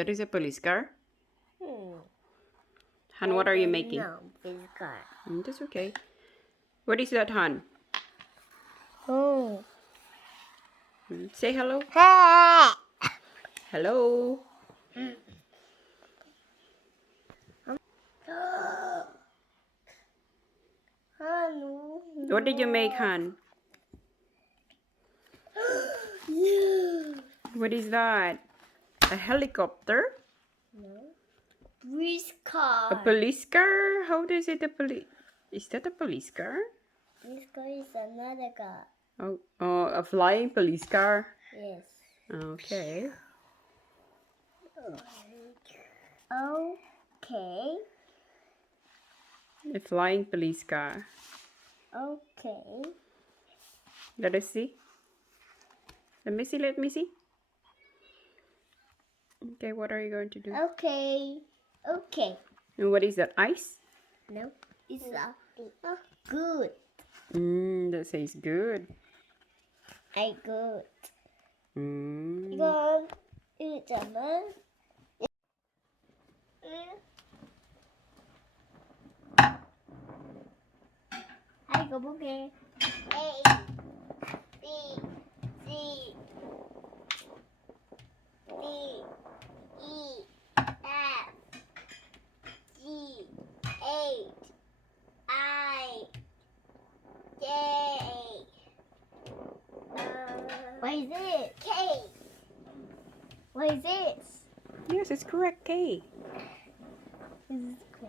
That is a police car. Hmm. Han, what are you making? No, police car. That's okay. What is that, Han? Oh. Say hello. Hey. Hello. What did you make, Han? What is that? A helicopter? No. Police car. A police car? How does it a police? Is that a police car? Police car is another car. Oh, a flying police car. Yes. Okay. Okay. A flying police car. Okay. Let us see. Let me see. Let me see. Okay, what are you going to do? Okay. Okay. And what is that? Ice? No. It's good. That says good. I good. Mm. 이건 있잖아. 이거 보게. A, B, C, D, E, F, G, H, I, J. What is it? K. What is this? Yes, it's correct. K. Is this K?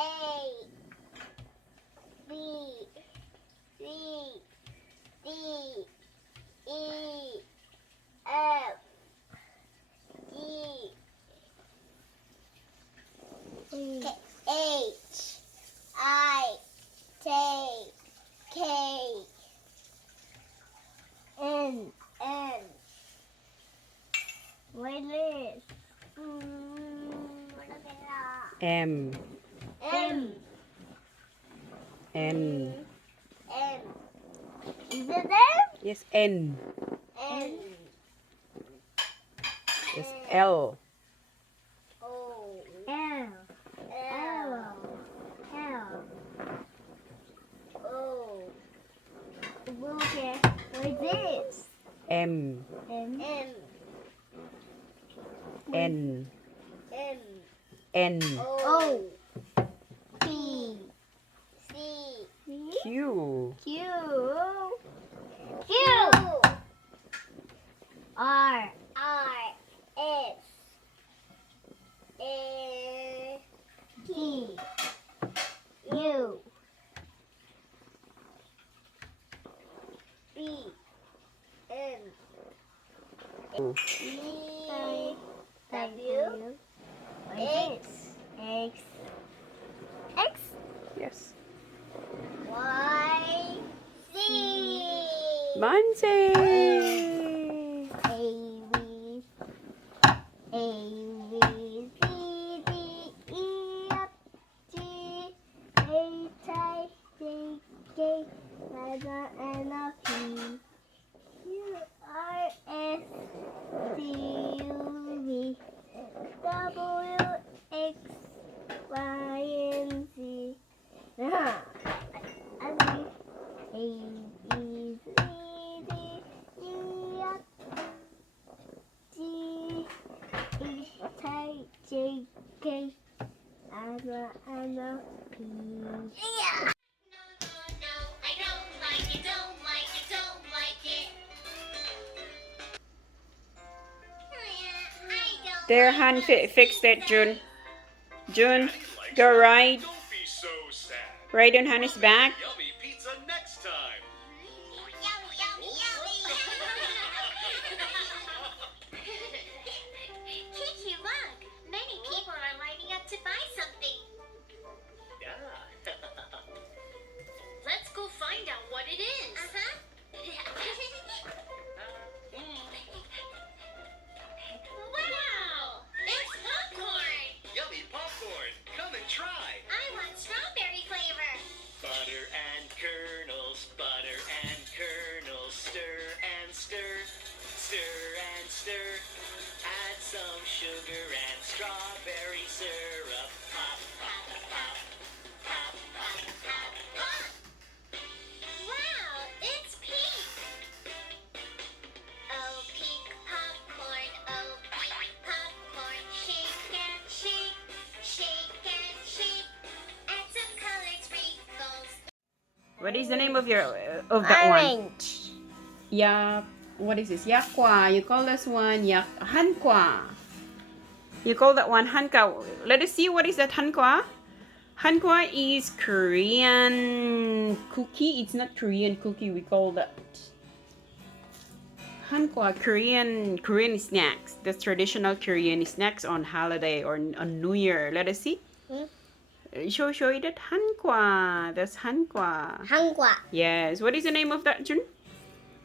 A, B, C, D, E, F, G, H, I, J, K, N. What is this? M. M. N. N. Is it M? Yes, N. N. Yes, L. O. L. L. L. O. Okay. What is this? M. M. N. M. N. O. P. C. Q. Q. R. S. T. U. B. M. O. E. W. X. X. Yes. Y. Z. Manse. A, B, C, D, E, F, G, H, I, J, K, L, M, P, Q, R, S, T, U, V, W, X, Y, and Z. A, B, C, D, E, F, G, H, I, J, K, L, M, P. Yeah. No, I don't like it, don't like it, don't like it. I don't There, like Han, those fix that, pizzas. June. June, go ride. Don't be so sad. Ride on Hannah's back. Yummy pizza next time. Yummy, yummy, yummy. Kiki, look. Many people are lining up to buy something. Yeah. Let's go find out what it is. Wow! It's popcorn! Yummy popcorn. Come and try. I want strawberry flavor. Butter and What is the name of your of that one? Orange. Yak. What is this? Yakwa. You call this one yak hankwa. You call that one hanka. Let us see what is that hankwa. Hankwa is Korean cookie. It's not Korean cookie. We call that hankwa. Korean snacks. That's traditional Korean snacks on holiday or on New Year. Let us see. Show you that hankwa. That's hankwa. 한과. Yes. What is the name of that, Jun?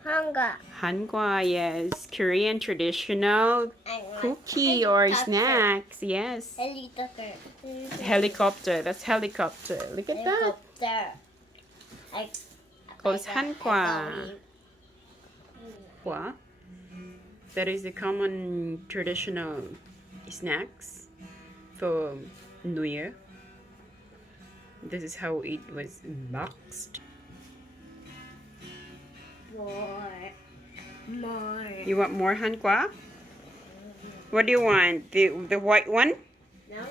한과. Hankwa. Yes. Korean traditional cookie or snacks. Yes. 헬리콥터. Helicopter. That's helicopter. Look at that. 헬리콥터. Calls hankwa. Kwa. That is the common traditional snacks for New Year. This is how it was boxed. More. You want more hankwa? What do you want? The white one? No.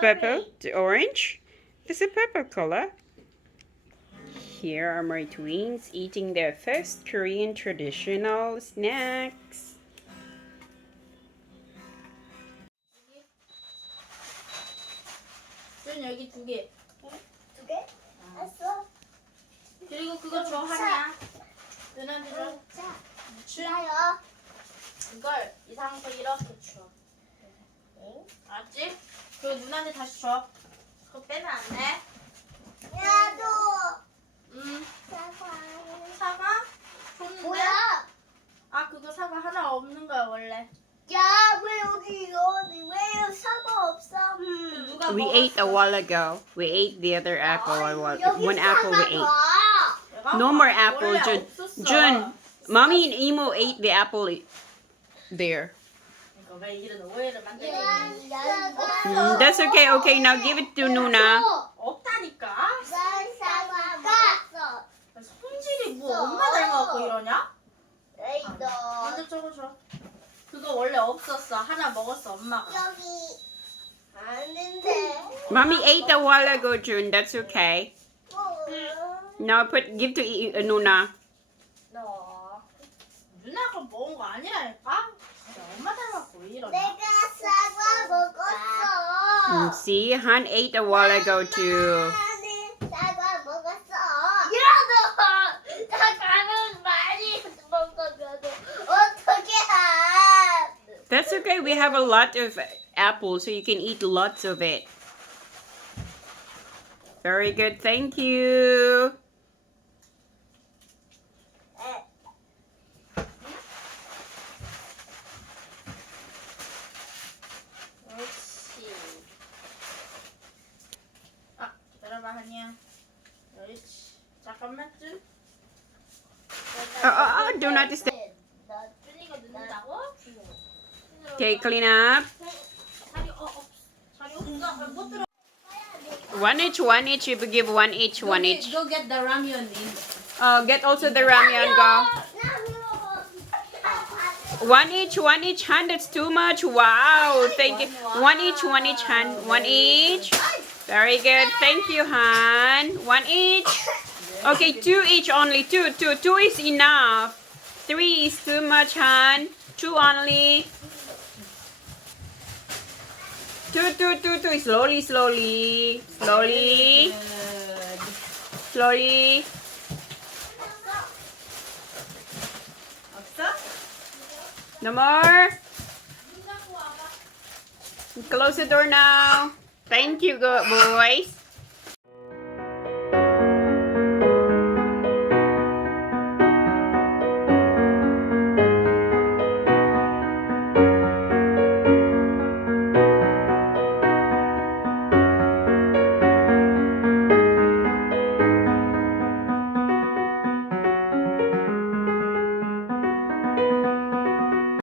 Purple? The orange? This is a purple color. Here are my twins eating their first Korean traditional snacks. 준 여기 2개. 두 개? 알았어. 그리고 그거 줘 하냐? 누나한테 줘. 자, 준 나요. 이걸 이 상태 이렇게 줘. 알았지? 그리고 누나한테 다시 줘. 그거 빼면 안 돼. 나도. 사과. 사과? 줬는데? 뭐야? 아 그거 사과 하나 없는 거야 원래. 야, 왜 여기 왜 사과 없어? 누가 We 먹었어? ate a while ago. We ate the other apple. 여기 One apple we 사과 ate. 봐. 내가 No more apple, 원래 Jun. 없었어. Jun, Mommy and Emo ate the apple there. 그러니까 왜 이런 오해를 만드니? That's okay. Okay, now give it to Nuna. 없다니까. 사과 먹었어. 성질이 뭐 엄마 닮아갖고 이러냐? 에이도. 먼저 적어줘. 그거 원래 없었어. 하나 먹었어 엄마가. 여기 아는데. Mommy ate a while ago, June. That's okay. Now give to Nuna. 너 누나가 먹은 거 아니라니까? 진짜 엄마 닮았고 왜 이러냐? 내가 사과 먹었어. See, Han ate a while ago too. 나는 사과 먹었어. 야너 사과는 많이 먹으면 어떻게 해? That's okay. We have a lot of apples, so you can eat lots of it. Very good. Thank you. 그렇지. 아 기다려봐 한이야. 그렇지. 잠깐만 준. Do not stay. 너 준이가 늦는다고? Okay, clean up. 자리 자리 없어. 못 들어. One each. You give one each. Go get the ramyun in. Get also the ramyun, go. One each, Han. That's too much. Wow, thank you. One each, Han. One each. Very good. Thank you, Han. One each. Okay, two each only. Two is enough. Three is too much, Han. Two only. Two. Slowly. 없어? No more. Close the door now. Thank you, good boys.